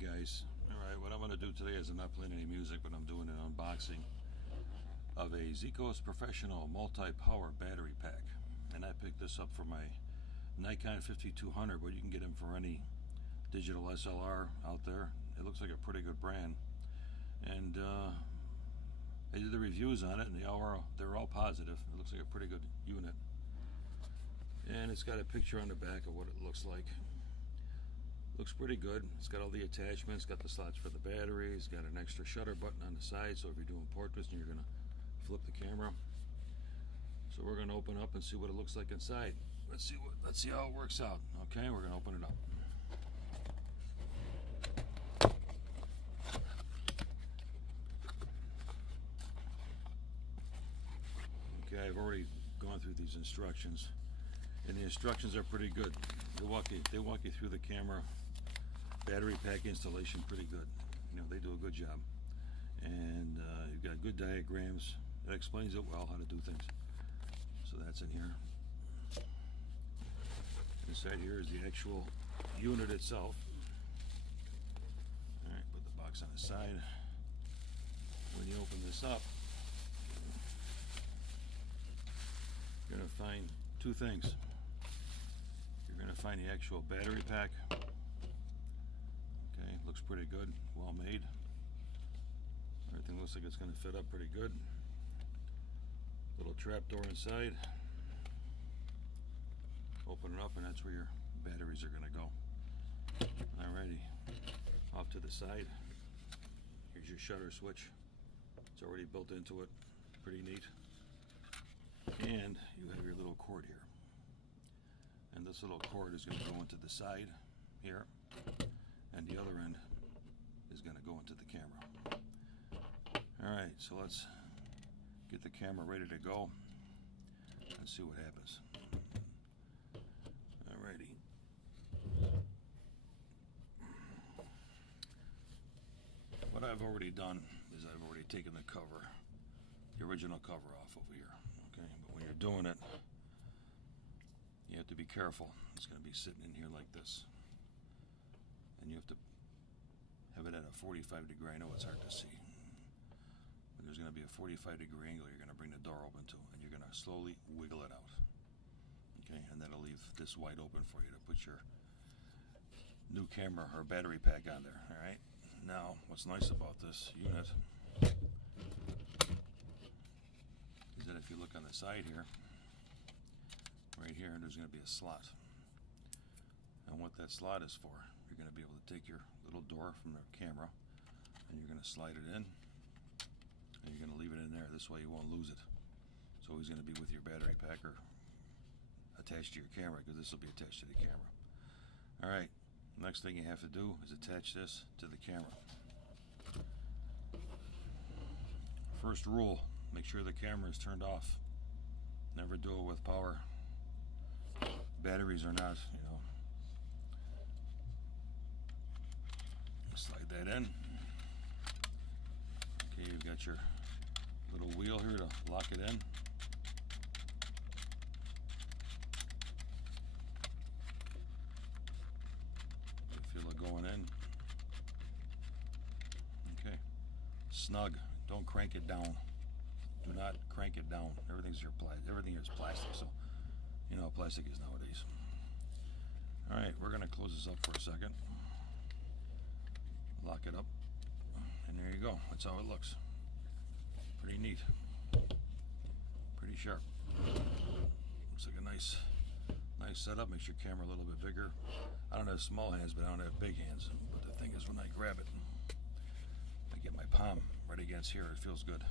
guys. Alright, what I'm going to do today is I'm not playing any music, but I'm doing an unboxing of a Zeikos Proffessional multi-power battery pack. And I picked this up for my Nikon 5200, but you can get them for any digital SLR out there. It looks like a pretty good brand. And I did the reviews on it, and they're all positive. It looks like a pretty good unit. And it's got a picture on the back of what it looks like. Looks pretty good. It's got all the attachments, got the slots for the batteries, got an extra shutter button on the side, so if you're doing portraits and you're going to flip the camera. So we're going to open up and see what it looks like inside. Let's see how it works out. Okay, we're going to open it up. Okay, I've already gone through these instructions, and the instructions are pretty good. They walk you through the camera battery pack installation pretty good. You know, they do a good job, and you've got good diagrams. It explains it well how to do things. So that's in here. Inside here is the actual unit itself. All right, put the box on the side. When you open this up, you're going to find two things. You're going to find the actual battery pack. Okay, looks pretty good, well made. Everything looks like it's going to fit up pretty good. Little trap door inside. Open it up, and that's where your batteries are going to go. Alrighty, off to the side. Here's your shutter switch. It's already built into it. Pretty neat. And you have your little cord here. And this little cord is going to go into the side here, and the other end is going to go into the camera. Alright, so let's get the camera ready to go and see what happens. Alrighty. What I've already done is I've already taken the cover, the original cover off over here. Okay, but when you're doing it, you have to be careful. It's going to be sitting in here like this, and you have to have it at a 45 degree. I know it's hard to see, but there's going to be a 45 degree angle you're going to bring the door open to, and you're going to slowly wiggle it out. Okay, and that'll leave this wide open for you to put your new camera or battery pack on there. All right. Now, what's nice about this unit is that if you look on the side here, right here, there's going to be a slot. And what that slot is for, you're going to be able to take your little door from the camera, and you're going to slide it in, and you're going to leave it in there. This way you won't lose it. It's always going to be with your battery packer attached to your camera, because this will be attached to the camera. Alright, next thing you have to do is attach this to the camera. First rule, make sure the camera is turned off. Never do it with power. Batteries are not, you know. Slide that in. Okay, you've got your little wheel here to lock it in. You feel it going in. Okay. Snug. Don't crank it down. Do not crank it down. Everything here is plastic, so you know how plastic is nowadays. Alright, we're going to close this up for a second. Lock it up. And there you go. That's how it looks. Pretty neat. Pretty sharp. Looks like a nice setup. Makes your camera a little bit bigger. I don't have small hands, but I don't have big hands. But the thing is, when I grab it, I get my palm right against here. It feels good.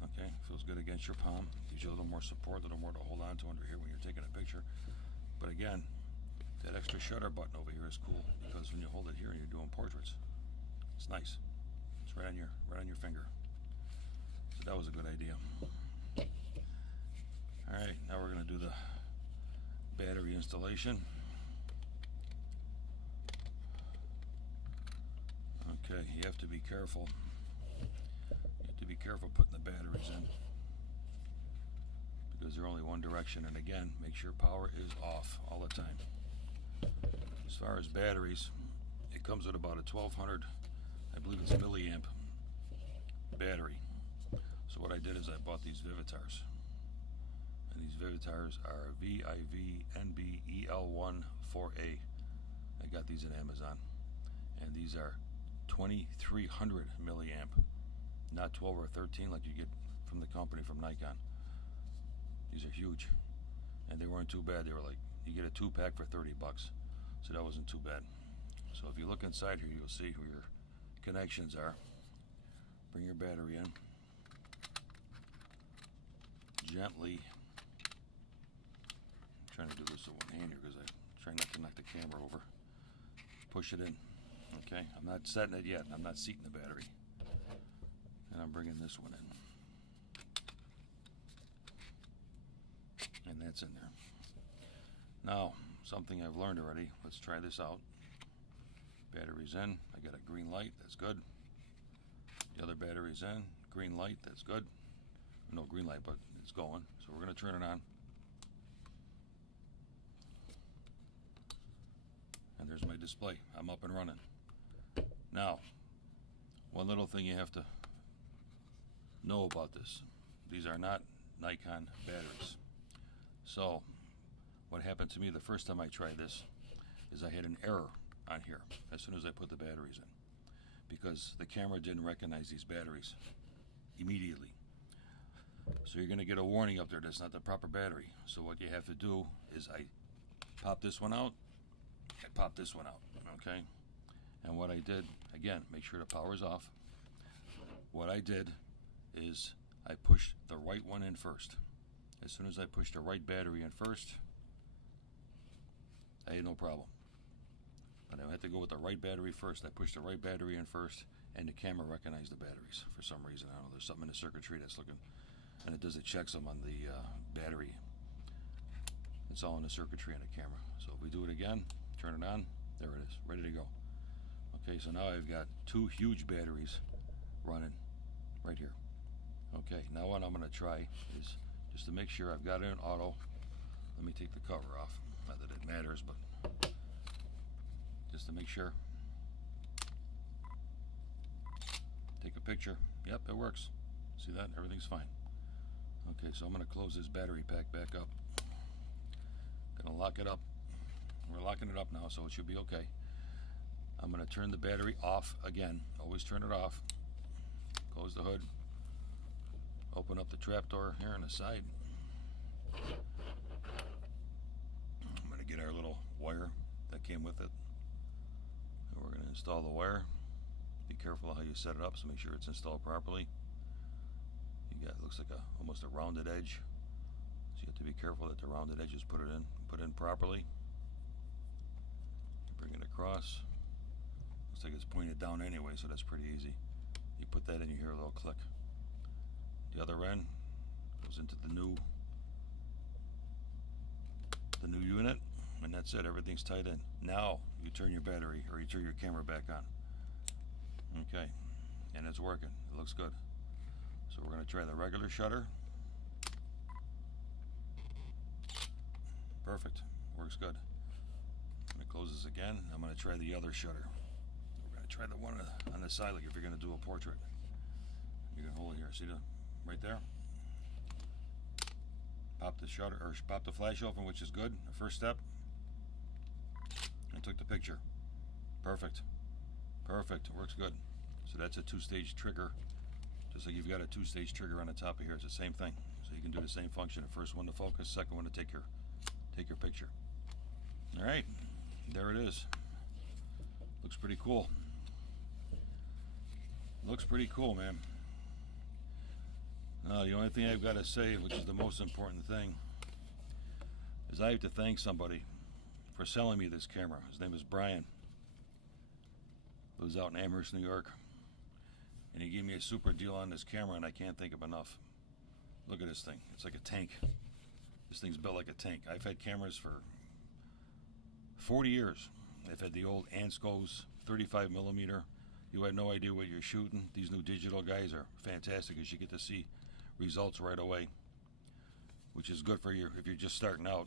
Okay, feels good against your palm. Gives you a little more support, a little more to hold on to under here when you're taking a picture. But again, that extra shutter button over here is cool, because when you hold it here and you're doing portraits, it's nice. It's right on your finger. So that was a good idea. Alright, now we're going to do the battery installation. Okay, you have to be careful. Be careful putting the batteries in, because they're only one direction, and again, make sure power is off all the time. As far as batteries, It comes with about a 1200, I believe it's milliamp battery. So what I did is I bought these Vivitars. And these Vivitars are VIVNBEL14A. I got these at Amazon. And these are 2300 milliamp, not 12 or 13 like you get from the company from Nikon. These are huge. And they weren't too bad. They were like, you get a 2-pack for 30 bucks. So that wasn't too bad. So if you look inside here, you'll see where your connections are. Bring your battery in. Gently. I'm trying to do this with one hand here because I try not to knock the camera over. Push it in. Okay, I'm not setting it yet. I'm not seating the battery. And I'm bringing this one in. And that's in there. Now, something I've learned already. Let's try this out. Battery's in. I got a green light. That's good. The other battery's in. Green light. That's good. No green light, but it's going. So we're going to turn it on. And there's my display. I'm up and running. Now, one little thing you have to know about this. These are not Nikon batteries. So, what happened to me the first time I tried this is I had an error on here as soon as I put the batteries in, because the camera didn't recognize these batteries immediately. So you're going to get a warning up there that's not the proper battery. So what you have to do is I pop this one out, I pop this one out, okay? And what I did, again, make sure the power's off. What I did is I pushed the right one in first. As soon as I pushed the right battery in first, I had no problem. But I had to go with the right battery first. I pushed the right battery in first, and the camera recognized the batteries for some reason. I don't know, there's something in the circuitry that's looking, and it does the checksum on the battery. It's all in the circuitry on the camera. So if we do it again, turn it on, there it is, ready to go. Okay, so now I've got 2 huge batteries running right here. Okay, now what I'm going to try is, just to make sure I've got it in auto, let me take the cover off. Not that it matters, but just to make sure. Take a picture. Yep, it works. See that? Everything's fine. Okay, so I'm going to close this battery pack back up. Gonna lock it up. We're locking it up now, so it should be okay. I'm going to turn the battery off again. Always turn it off. Close the hood. Open up the trapdoor here on the side. I'm going to get our little wire that came with it. And we're going to install the wire. Be careful how you set it up, so make sure it's installed properly. You got, looks like almost a rounded edge. So you have to be careful that the rounded edges put in properly. Bring it across. Looks like it's pointed down anyway, so that's pretty easy. You put that in, you hear a little click. The other end goes into the new unit, and that's it. Everything's tied in. Now you turn your battery, or you turn your camera back on. Okay, and it's working. It looks good. So we're going to try the regular shutter. Perfect. Works good. I'm going to close this again. I'm going to try the other shutter. We're going to try the one on the side, like if you're going to do a portrait. You can hold it here. See the right there? Pop the shutter, or pop the flash open, which is good. The first step. And took the picture. Perfect. Perfect. It works good. So that's a 2-stage trigger. Just like you've got a 2-stage trigger on the top of here. It's the same thing. So you can do the same function. The first one to focus, second one to take your picture. All right. There it is. Looks pretty cool. Looks pretty cool, man. Now, the only thing I've got to say, which is the most important thing, is I have to thank somebody for selling me this camera. His name is Brian. Lives out in Amherst, New York. And he gave me a super deal on this camera, and I can't think of enough. Look at this thing. It's like a tank. This thing's built like a tank. I've had cameras for 40 years. I've had the old Ansco's 35mm. You had no idea what you're shooting. These new digital guys are fantastic because you get to see results right away, which is good for you if you're just starting out.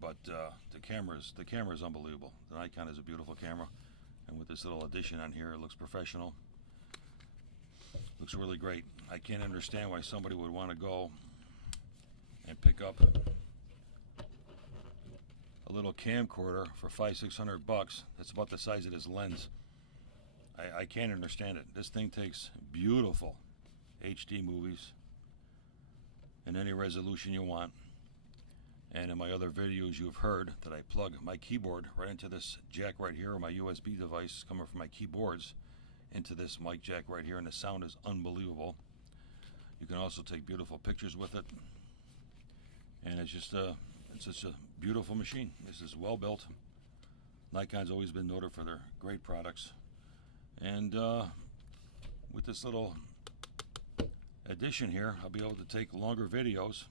But the camera is unbelievable. The Nikon is a beautiful camera. And with this little addition on here, it looks professional. Looks really great. I can't understand why somebody would want to go and pick up a little camcorder for $500-600. That's about the size of this lens. I can't understand it. This thing takes beautiful HD movies in any resolution you want. And in my other videos, you've heard that I plug my keyboard right into this jack right here, or my USB device coming from my keyboards into this mic jack right here, and the sound is unbelievable. You can also take beautiful pictures with it, and it's just a beautiful machine. This is well built. Nikon's always been noted for their great products, and with this little addition here, I'll be able to take longer videos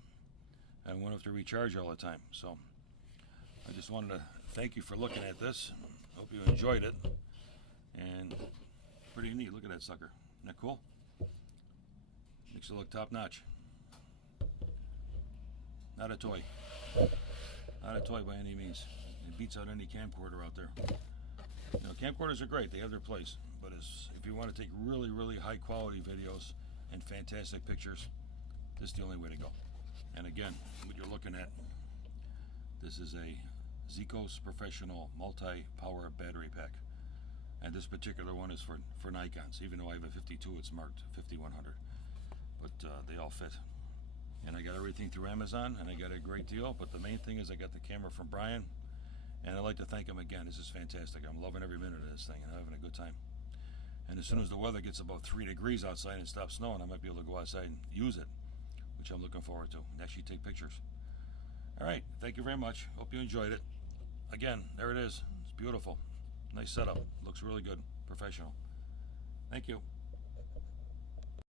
and won't have to recharge all the time. So I just wanted to thank you for looking at this. Hope you enjoyed it, and pretty neat. Look at that sucker. Isn't that cool? Makes it look top notch. Not a toy. Not a toy by any means. It beats out any camcorder out there. You know, camcorders are great. They have their place. But if you want to take really, really high quality videos and fantastic pictures, this is the only way to go. And again, what you're looking at, this is a Zeikos Proffessional multi-power battery pack. And this particular one is for Nikons. Even though I have a 52, it's marked 5100. But they all fit. And I got everything through Amazon, and I got a great deal. But the main thing is I got the camera from Brian, and I'd like to thank him again. This is fantastic. I'm loving every minute of this thing, and I'm having a good time. And as soon as the weather gets about 3 degrees outside and stops snowing, I might be able to go outside and use it, which I'm looking forward to, and actually take pictures. All right, thank you very much. Hope you enjoyed it. Again, there it is. It's beautiful. Nice setup. Looks really good. Professional. Thank you.